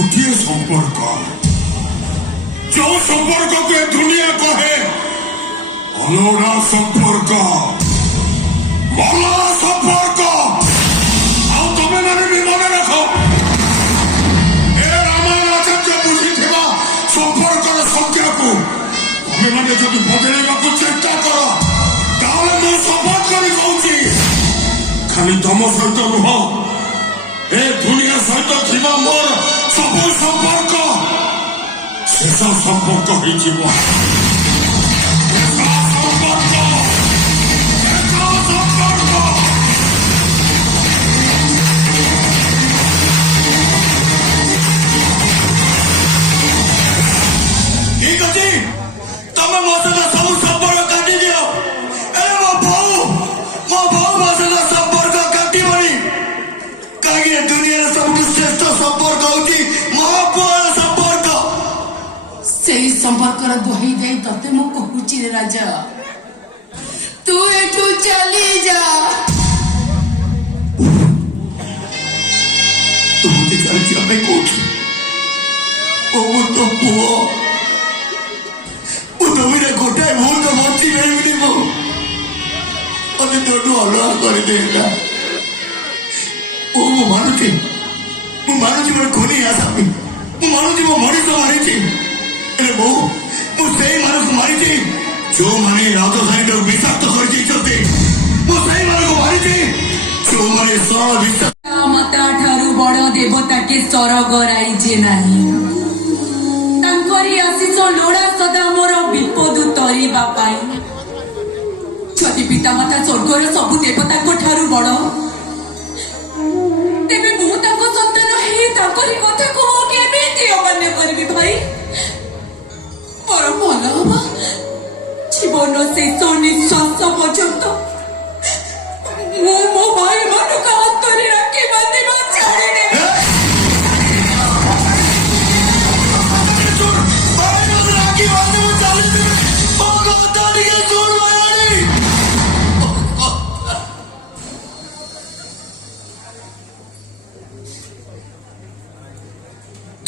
ଗୋଟିଏ ସମ୍ପର୍କ ଯେଉଁ ସମ୍ପର୍କକୁ ଏ ଦୁନିଆ କହେ ଅଲଗା ସମ୍ପର୍କ ମଲର ସମ୍ପର୍କ। ଆଉ ତମେ ମାନେ ବି ମନେ ରଖ ଏ ରାମାୟଣ ଆଚାର୍ଯ୍ୟ ବୁଝିଥିବା ସମ୍ପର୍କର ସଂଖ୍ୟାକୁ ତମେ ମାନେ ଯଦି ବଦଳେଇବାକୁ ଚେଷ୍ଟା କର ତାହେଲେ ମୁଁ ଶପଥ କରି କହୁଛି ଖାଲି ତମ ସହିତ ନୁହଁ ଏ ଦୁନିଆ ସହିତ ଥିବା ମୋର ସବୁ ସମ୍ପର୍କ ଶେଷ ସମ୍ପର୍କ ହେଇଯିବ। ଠିକ ଅଛି ତମେ ମୋ ସହିତ ସବୁ ସମ୍ପର୍କ କାଟିଦିଅ। ମୋ ବୋଉ ମୋ ସହିତ ସମ୍ପର୍କ କାଟିବନି କାହିଁକି ଏ ଦୁନିଆର ସବୁଠୁ ଶ୍ରେଷ୍ଠ ସମ୍ପର୍କ ହଉଛି ମୋ ପୁଅର ସମ୍ପର୍କ। ସେଇ ସମ୍ପର୍କର ଦୋହାଇ ଦେଇ ତତେ ମୁଁ କହୁଛି ରେ ରାଜା ତୁ ଏଠୁ ଚାଲି ଯା। ତୁ ମତେ ଚାଲିଯିବା ପାଇଁ କହୁଛୁ? ମୁଁ ତ ପୁଅ ତମେ ଗୋଟାଏ ଭୁଲ ତ ବଞ୍ଚି ପାରିବିନି। ମତେ ତୋଠୁ ଅଲଗା କରିଦେଲା। ମୁଁ ମାନୁଛି ମୋର ଖୋନି ଆସାମୀ ମୁଁ ମାନୁଛି ମୋ ମଣିଷ ମାରିଛି ହେଲେ ବୋଉ ମୁଁ ସେଇମାନଙ୍କୁ ମାରିଛି ଯେଉଁମାନେ ରାଜଧାନୀଟାକୁ ବିଷାକ୍ତ କରିଦେଇଛନ୍ତି। ମୁଁ ସେଇମାନଙ୍କୁ ମାରିଛି ଯେଉଁମାନେ ମାତା ଠାରୁ ବଡ ଦେବତା କେ ସ୍ୱର୍ଗ ରାଇଜେ ନାହିଁ ତାଙ୍କରି ଆଶିଷ ଲୋଡ଼ା ସଦା ମୋର ବିପଦ ତରିବା ପାଇଁ। ଯଦି ପିତା ମାତା ସ୍ୱର୍ଗର ସବୁ ଦେବତାଙ୍କ ଠାରୁ ବଡ ତେବେ ମୁଁ ତାଙ୍କ ସନ୍ତାନ ହେଇ ତାଙ୍କରି କଥାକୁ ମୁଁ କେମିତି ଅମାନ୍ୟ କରିବି ଭାଇ? ମୋର ଭଲ ହବ ଜୀବନ ଶେଷ ନିଶ୍ୱାସ ପର୍ଯ୍ୟନ୍ତ ମୁଁ ମୋ ଭାଇମାନଙ୍କୁ ହାତରେ ରାଖି ବାନ୍ଧିବା ଛାଡ଼ିଦେବି।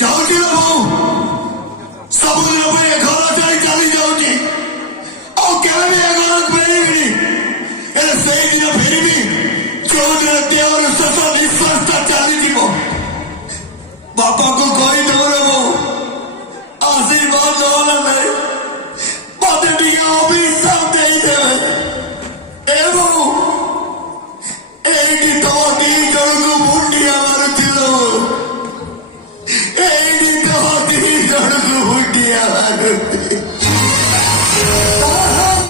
ଯାଉଛି ନା ମୁଁ ସବୁଦିନ ପାଇଁ ଏ ଘର ଛାଡ଼ି ଚାଲି ଯାଉଛି ଆଉ କେବେ ବି ଏ ଘରକୁ ଫେରିବିନି। ହେଲେ ସେଇଦିନ ଫେରିବି ଯୋଉଦିନ ଦେହର ଶେଷ ନିଶ୍ୱାସଟା ଚାଲିଯିବ। ବାପାକୁ କହିଦେବ ନା ମୁଁ ଆଶୀର୍ବାଦ ନହେଲା ନାହିଁ ମତେ ଟିକେ ଅଭିଶାପ ଦେଇଦେବେ ଏବଂ ଏଇଠି ତମ ଦି ଜଣଙ୍କୁ